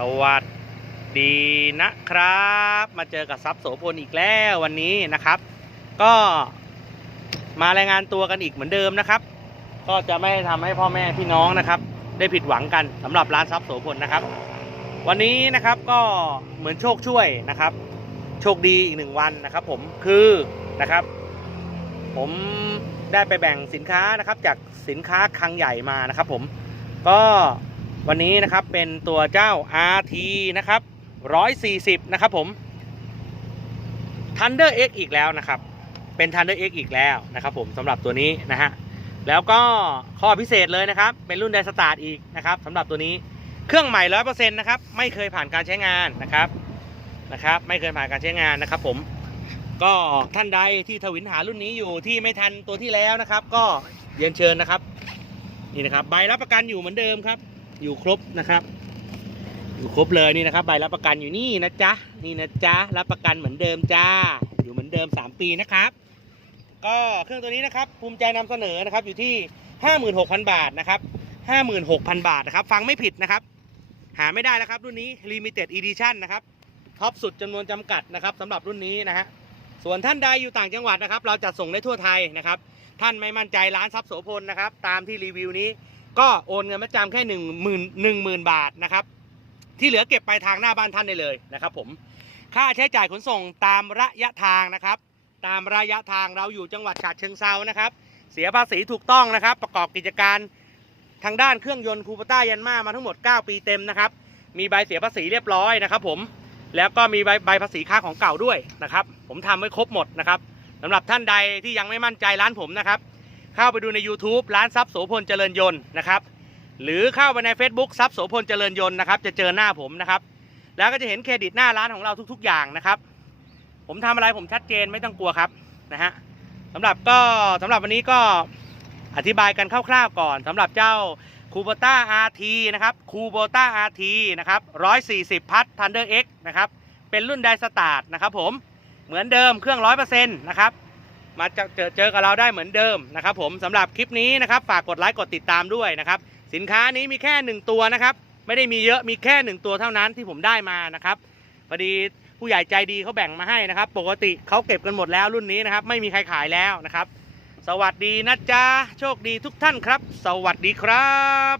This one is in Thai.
สวัสดีนะครับ มาเจอกับซับโสพลอีกแล้ววันนี้นะครับ ก็มารายงานตัวกันอีกเหมือนเดิมนะครับ ก็จะไม่ทำให้พ่อแม่พี่น้องนะครับ ได้ผิดหวังกันสำหรับร้านซับโสพลนะครับ วันนี้นะครับก็เหมือนโชคช่วยนะครับ โชคดีอีกหนึ่งวันนะครับ ผมคือนะครับ ผมได้ไปแบ่งสินค้านะครับ จากสินค้าคลังใหญ่มานะครับ ผมก็ วันนี้นะครับเป็นตัวเจ้า RT นะครับ140 นะครับผม Thunder X อีกแล้วนะครับ เป็น Thunder X อีกแล้วนะครับผมสำหรับตัวนี้นะฮะ แล้วก็ข้อพิเศษเลยนะครับ เป็นรุ่นไดสตาร์ทอีกนะครับสำหรับตัวนี้ เครื่องใหม่ 100%นะครับ ไม่เคยผ่านการใช้งานนะครับ นะครับ ไม่เคยผ่านการใช้งานนะครับผม ก็ท่านใดที่ทวินหารุ่นนี้อยู่ที่ไม่ทันตัวที่แล้วนะครับ ก็เรียนเชิญนะครับ นี่นะครับ ใบรับประกันอยู่เหมือนเดิมครับ อยู่ครบนะครับ อยู่ครบเลยนี่นะครับ ใบรับประกันอยู่นี่นะจ๊ะนี่นะจ๊ะรับประกันเหมือนเดิมจ้า อยู่เหมือนเดิม 3 ปีนะครับ ก็เครื่องตัวนี้นะครับ ภูมิใจนำเสนอนะครับ อยู่ที่ 56,000 บาทนะครับ 56,000 บาทนะครับ ฟังไม่ผิดนะครับ หาไม่ได้แล้วครับ รุ่นนี้ Limited Edition นะครับท็อปสุดจำนวนจำกัดนะครับสำหรับรุ่นนี้นะฮะส่วนท่านใดอยู่ต่างจังหวัดนะครับ เราจะส่งได้ทั่วไทยนะครับ ท่านไม่มั่นใจร้านทรัพย์โสพลนะครับ ตามที่รีวิวนี้ ก็โอนเงินมาจำแค่หนึ่งหมื่นหนึ่งหมื่นบาทนะครับ ที่เหลือเก็บไปทางหน้าบ้านท่านได้เลยนะครับ ผมค่าใช้จ่ายขนส่งตามระยะทางนะครับ ตามระยะทางเราอยู่จังหวัดฉะเชิงเซานะครับ เสียภาษีถูกต้องนะครับ ประกอบกิจการทางด้านเครื่องยนต์คูปต้ายันมามาทั้งหมด 9 ปีเต็มนะครับ มีใบเสียภาษีเรียบร้อยนะครับ ผมแล้วก็มีใบใบภาษีค่าของเก่าด้วยนะครับ ผมทำไว้ครบหมดนะครับสำหรับท่านใดที่ยังไม่มั่นใจร้านผมนะครับ เข้าไปดูใน YouTube ร้านทรัพย์โสพลเจริญยนต์นะครับ หรือเข้าไปใน Facebook ทรัพย์โสพลเจริญยนต์นะครับ จะเจอหน้าผมนะครับ แล้วก็จะเห็นเครดิตหน้าร้านของเราทุก ๆ อย่างนะครับ ผมทำอะไรผมชัดเจนไม่ต้องกลัวครับนะฮะสำหรับก็สำหรับวันนี้ก็อธิบายกันคร่าวๆก่อนสำหรับเจ้าคูโบต้า RT นะครับคูโบต้า RT นะครับ140พัท Thunder X นะครับ เป็นรุ่นไดสตาร์ทนะครับผมเหมือนเดิมเครื่อง100%นะครับ มาเจอเจอกับเราได้เหมือนเดิมนะครับผมสำหรับคลิปนี้นะครับฝากกดไลค์กดติดตามด้วยนะครับสินค้านี้มีแค่ 1 ตัวนะครับไม่ได้มีเยอะมีแค่ 1 ตัวเท่านั้นที่ผมได้มานะครับพอดีผู้ใหญ่ใจดีเขาแบ่งมาให้นะครับ ปกติเขาเก็บกันหมดแล้วรุ่นนี้นะครับไม่มีใครขายแล้วนะครับ สวัสดีนะจ๊ะโชคดีทุกท่านครับ สวัสดีครับ